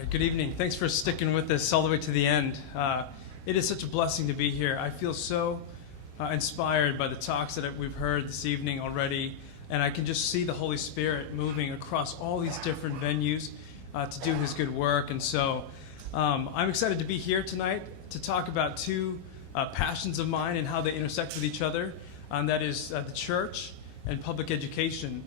right, good evening. Thanks for sticking with us all the way to the end. It is such a blessing to be here. I feel so inspired by the talks that we've heard this evening already, and I can just see the Holy Spirit moving across all these different venues to do His good work. And so I'm excited to be here tonight to talk about two passions of mine and how they intersect with each other, and that is the church and public education.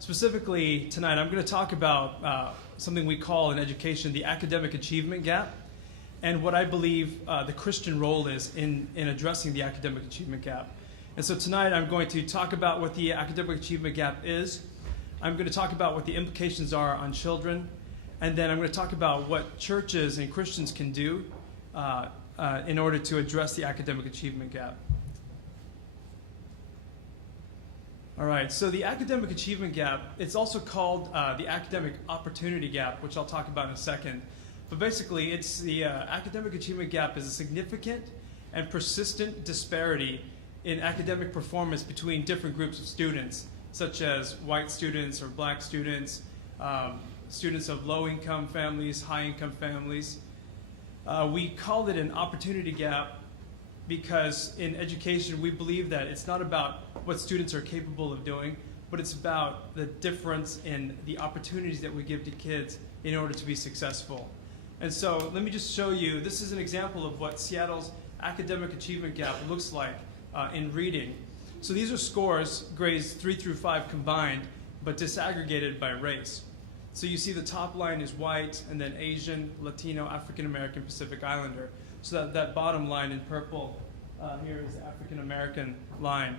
Specifically, tonight I'm going to talk about something we call in education the academic achievement gap, and what I believe the Christian role is in addressing the academic achievement gap. And so tonight I'm going to talk about what the academic achievement gap is. I'm going to talk about what the implications are on children, and then I'm going to talk about what churches and Christians can do in order to address the academic achievement gap. All right, so the academic achievement gap, it's also called the academic opportunity gap, which I'll talk about in a second. But basically, it's the academic achievement gap is a significant and persistent disparity in academic performance between different groups of students, such as white students or black students, students of low-income families, high-income families. We call it an opportunity gap because in education we believe that it's not about what students are capable of doing, but it's about the difference in the opportunities that we give to kids in order to be successful. And so let me just show you, this is an example of what Seattle's academic achievement gap looks like in reading. So these are scores, grades 3 through 5 combined, but disaggregated by race. So you see the top line is white, and then Asian, Latino, African American, Pacific Islander. So that bottom line in purple here is the African American line.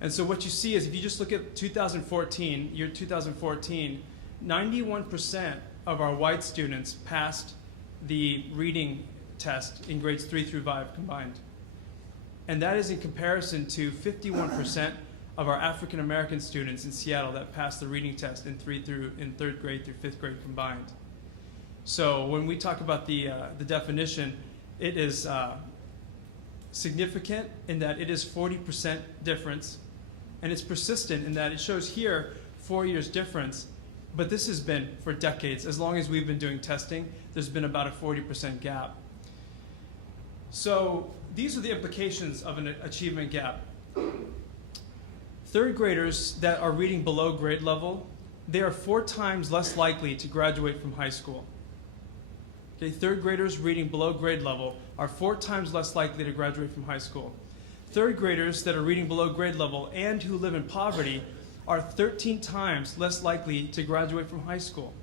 And so what you see is if you just look at 2014, year 2014, 91% of our white students passed the reading test in grades 3 through 5 combined. And that is in comparison to 51% of our African American students in Seattle that passed the reading test in third grade through 5th grade combined. So when we talk about the definition, it is significant in that it is 40% difference, and it's persistent in that it shows here 4 years difference, but this has been for decades. As long as we've been doing testing, there's been about a 40% gap. So these are the implications of an achievement gap. Third graders that are reading below grade level, they are 4 times less likely to graduate from high school. Okay, third graders reading below grade level are 4 times less likely to graduate from high school. Third graders that are reading below grade level and who live in poverty are 13 times less likely to graduate from high school.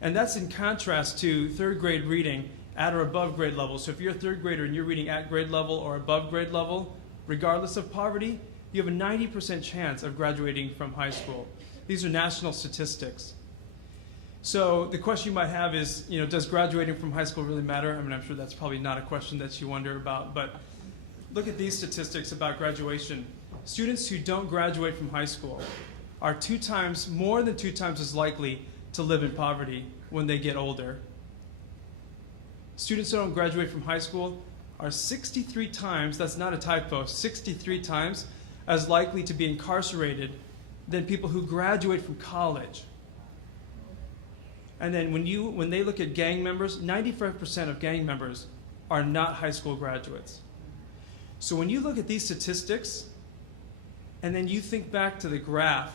And that's in contrast to third grade reading at or above grade level. So if you're a third grader and you're reading at grade level or above grade level, regardless of poverty, you have a 90% chance of graduating from high school. These are national statistics. So the question you might have is, does graduating from high school really matter? I mean, I'm sure that's probably not a question that you wonder about, but look at these statistics about graduation. Students who don't graduate from high school are more than 2 times as likely to live in poverty when they get older. Students who don't graduate from high school are 63 times, that's not a typo, 63 times as likely to be incarcerated than people who graduate from college. And then when they look at gang members, 95% of gang members are not high school graduates. So when you look at these statistics, and then you think back to the graph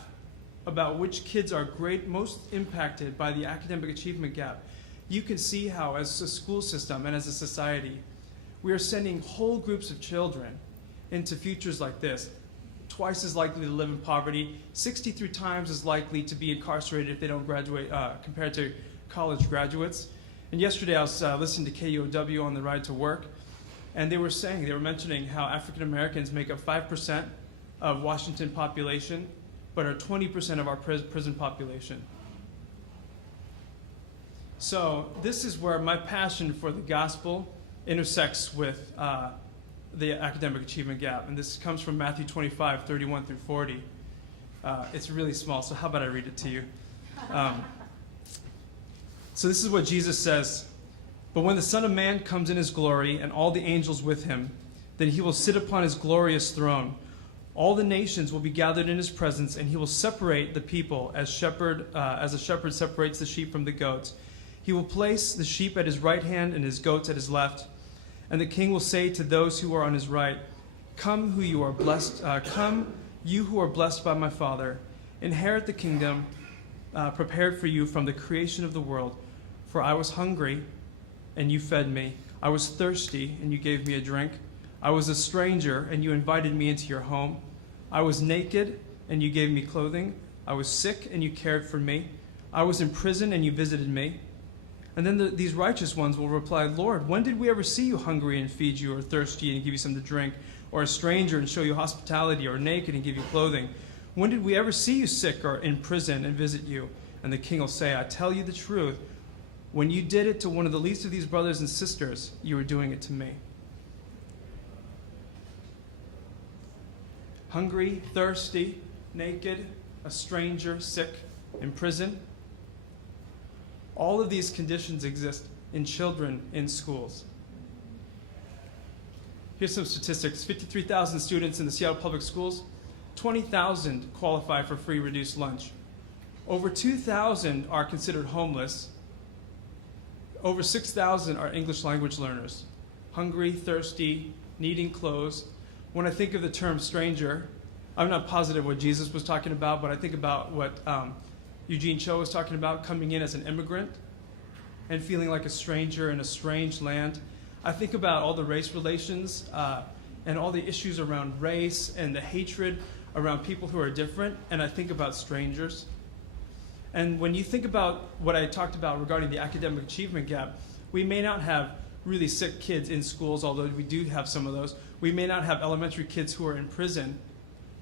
about which kids are most impacted by the academic achievement gap, you can see how as a school system and as a society, we are sending whole groups of children into futures like this. Twice as likely to live in poverty, 63 times as likely to be incarcerated if they don't graduate compared to college graduates. And yesterday I was listening to KUOW on the ride to work, and they were mentioning how African Americans make up 5% of Washington population, but are 20% of our prison population. So this is where my passion for the gospel intersects with the academic achievement gap. And this comes from Matthew 25, 31 through 40. It's really small, so how about I read it to you? So this is what Jesus says. But when the Son of Man comes in his glory and all the angels with him, then he will sit upon his glorious throne. All the nations will be gathered in his presence, and he will separate the people as a shepherd separates the sheep from the goats. He will place the sheep at his right hand and his goats at his left. And the king will say to those who are on his right, Come, you who are blessed by my Father. Inherit the kingdom prepared for you from the creation of the world. For I was hungry, and you fed me. I was thirsty, and you gave me a drink. I was a stranger, and you invited me into your home. I was naked, and you gave me clothing. I was sick, and you cared for me. I was in prison, and you visited me. And then these righteous ones will reply, Lord, when did we ever see you hungry and feed you, or thirsty and give you something to drink, or a stranger and show you hospitality, or naked and give you clothing? When did we ever see you sick or in prison and visit you? And the king will say, I tell you the truth, when you did it to one of the least of these brothers and sisters, you were doing it to me. Hungry, thirsty, naked, a stranger, sick, in prison. All of these conditions exist in children in schools. Here's some statistics. 53,000 students in the Seattle Public Schools. 20,000 qualify for free reduced lunch. Over 2,000 are considered homeless. Over 6,000 are English language learners. Hungry, thirsty, needing clothes. When I think of the term stranger, I'm not positive what Jesus was talking about, but I think about what Eugene Cho was talking about, coming in as an immigrant and feeling like a stranger in a strange land. I think about all the race relations and all the issues around race and the hatred around people who are different, and I think about strangers. And when you think about what I talked about regarding the academic achievement gap, we may not have really sick kids in schools, although we do have some of those. We may not have elementary kids who are in prison,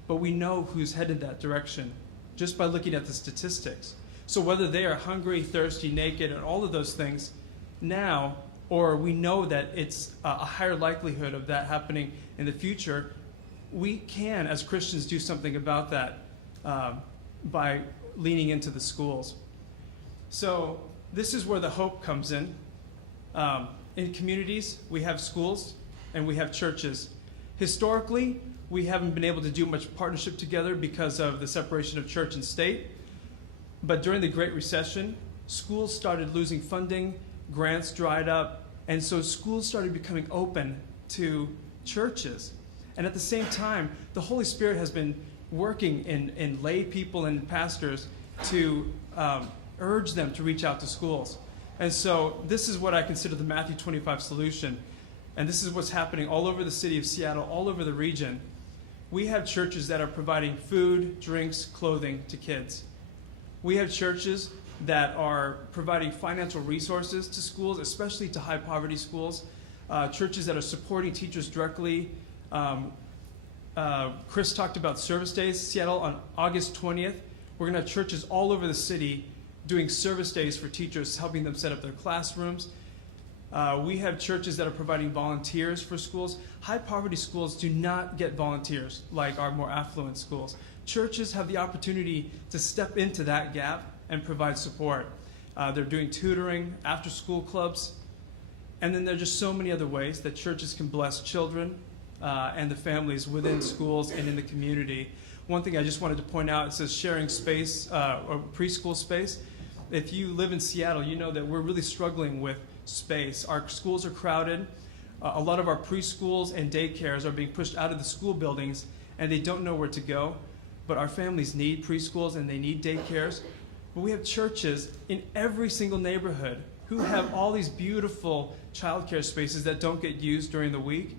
but we know who's headed that direction just by looking at the statistics. So whether they are hungry, thirsty, naked, and all of those things now, or we know that it's a higher likelihood of that happening in the future, we can, as Christians, do something about that by leaning into the schools. So this is where the hope comes in. In communities, we have schools and we have churches. Historically, we haven't been able to do much partnership together because of the separation of church and state. But during the Great Recession, schools started losing funding, grants dried up, and so schools started becoming open to churches. And at the same time, the Holy Spirit has been working in lay people and pastors to urge them to reach out to schools. And so this is what I consider the Matthew 25 solution. And this is what's happening all over the city of Seattle, all over the region. We have churches that are providing food, drinks, clothing to kids. We have churches that are providing financial resources to schools, especially to high poverty schools. Churches that are supporting teachers directly. Chris talked about service days. Seattle, on August 20th, we're going to have churches all over the city doing service days for teachers, helping them set up their classrooms. We have churches that are providing volunteers for schools. High poverty schools do not get volunteers like our more affluent schools. Churches have the opportunity to step into that gap and provide support. They're doing tutoring, after school clubs, and then there are just so many other ways that churches can bless children and the families within schools and in the community. One thing I just wanted to point out, it says sharing space or preschool space. If you live in Seattle, you know that we're really struggling with space. Our schools are crowded. A lot of our preschools and daycares are being pushed out of the school buildings, and they don't know where to go. But our families need preschools and they need daycares. But we have churches in every single neighborhood who have all these beautiful childcare spaces that don't get used during the week.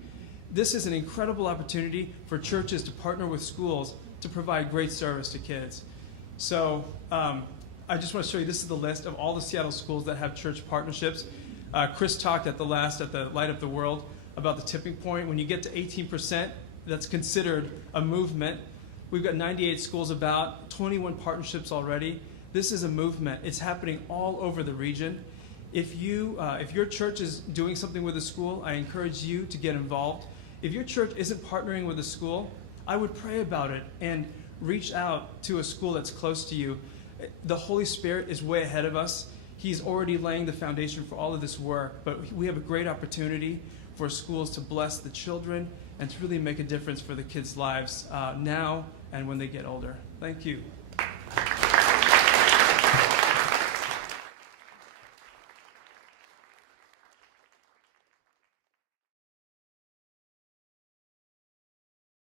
This is an incredible opportunity for churches to partner with schools to provide great service to kids. So I just want to show you, this is the list of all the Seattle schools that have church partnerships. Chris talked at the Light Up the World about the tipping point. When you get to 18%, that's considered a movement. We've got 98 schools about, 21 partnerships already. This is a movement. It's happening all over the region. If your church is doing something with a school, I encourage you to get involved. If your church isn't partnering with a school, I would pray about it and reach out to a school that's close to you. The Holy Spirit is way ahead of us. He's already laying the foundation for all of this work, but we have a great opportunity for schools to bless the children and to really make a difference for the kids' lives now and when they get older. Thank you.